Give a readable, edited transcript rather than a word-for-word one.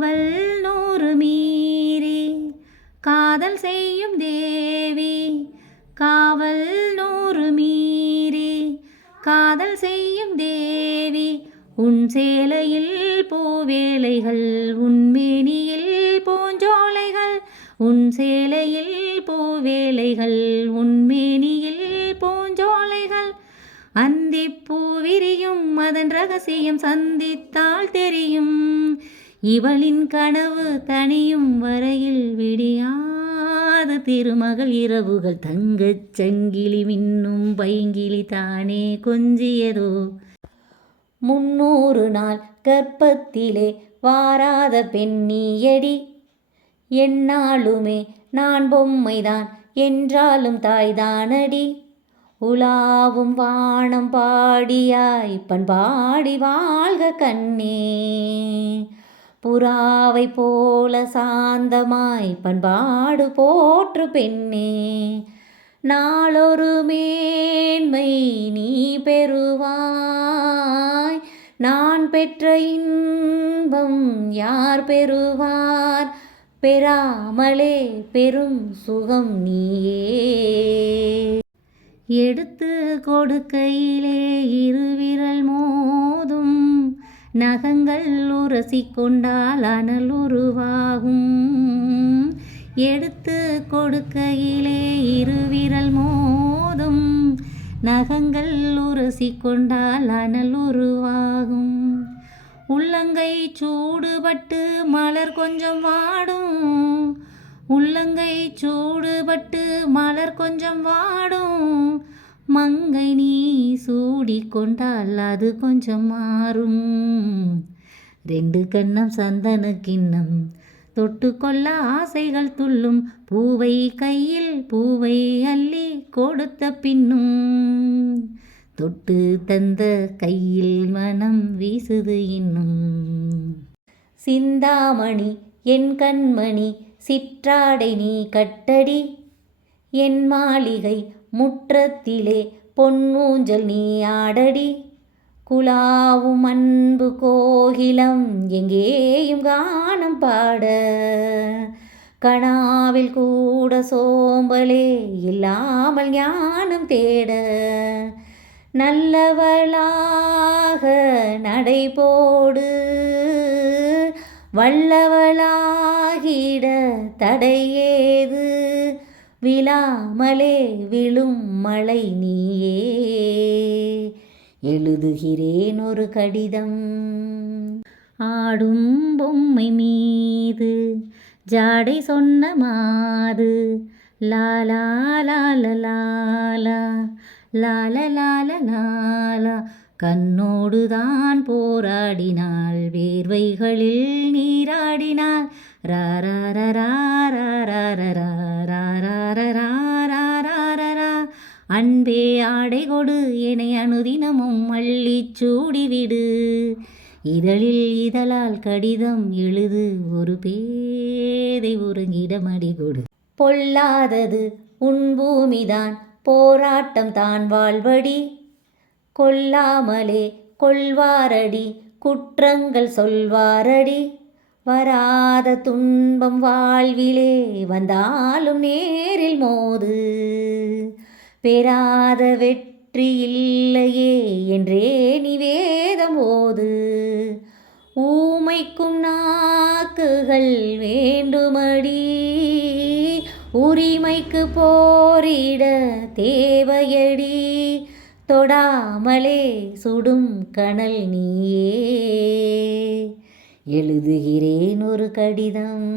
காவல் 100 மீறி காதல் செய்யும் தேவி. காவல் 100 மீறி காதல் செய்யும் தேவி. உன் சேலையில் பூவேலைகள் உன்மேனியில் பூஞ்சோலைகள். உன் சேலையில் பூவேலைகள் உன்மேனியில் பூஞ்சோலைகள். அந்திப்பூ விரியும் அதன் ரகசியம் சந்தித்தால் தெரியும். இவளின் கனவு தனியும் வரையில் விடியாது திருமகள் இரவுகள். தங்கச் சங்கிலி மின்னும் பைங்கிலி தானே கொஞ்சியதோ. 300 நாள் கர்ப்பத்திலே வாராத பெண்ணியடி. என்னாலுமே நான் பொம்மைதான் என்றாலும் தாய்தானடி. உலாவும் வானம் பாடியாய் பண்பாடி வாழ்க கண்ணே. புறாவை போல சாந்தமாய் பண்பாடு போற்று பெண்ணே. நாளொரு மேன்மை நீ பெறுவாய். நான் பெற்ற இன்பம் யார் பெறுவார். பெறாமலே பெரும் சுகம் நீயே. எடுத்து கொடுக்கையிலே இருவிரல் மோதும். நகங்கள் உரசி கொண்டால் அனல் உருவாகும். எடுத்து கொடுக்கையிலே இருவிரல் மோதும். நகங்கள் உரசி கொண்டால் அனல் உருவாகும். உள்ளங்கை சூடுபட்டு மலர் கொஞ்சம் வாடும். உள்ளங்கை சூடுபட்டு மலர் கொஞ்சம் வாடும். மங்கை நீ சூடிக்கொண்டால் அது கொஞ்சம் மாறும். 2 கன்னம் சந்தன கிண்ணம் தொட்டுக்கொள்ள ஆசைகள் துள்ளும். பூவை கையில் பூவை அள்ளி கொடுத்த பின்னும். தொட்டு தந்த கையில் மனம் வீசுது இன்னும். சிந்தாமணி என் கண்மணி சிற்றாடை நீ கட்டடி. என் மாளிகை முற்றத்திலே பொன்னூஞ்சல் நீ ஆடடி. குலாவும் அன்பு கோகிலம் எங்கேயும் கானம் பாட. கனாவில் கூட சோம்பலே இல்லாமல் ஞானம் தேட. நல்லவளாக நடைபோடு வல்லவளாகிட தடையேது. விழாமலே விழும் மழை நீயே. எழுதுகிறேன் ஒரு கடிதம். ஆடும் பொம்மை மீது ஜாடை சொன்ன மாது. லாலா லால லாலா லால லால லாலா. கண்ணோடுதான் போராடினாள் வேர்வைகளில் நீராடினாள். ராரா அன்பே ஆடை கொடு என்னை அனுதினமும் அள்ளிச் சூடிவிடு. இதழில் இதழால் கடிதம் எழுது ஒரு பேதை உறங்கிடமடி கொடு. பொல்லாதது உன் பூமிதான் போராட்டம் தான் வாழ்வடி. கொல்லாமலே கொள்வாரடி குற்றங்கள் சொல்வாரடி. வராத துன்பம் வாழ்விலே வந்தாலும் நேரில் மோது. பெறாத வெற்றி இல்லையே என்றே நீ வேதம் ஓது. ஊமைக்கும் நாக்குகள் வேண்டுமடி. உரிமைக்கு போரிட தேவையடி. தொடாமலே சுடும் கனல் நீயே. எழுதுகிறேன் ஒரு கடிதம்.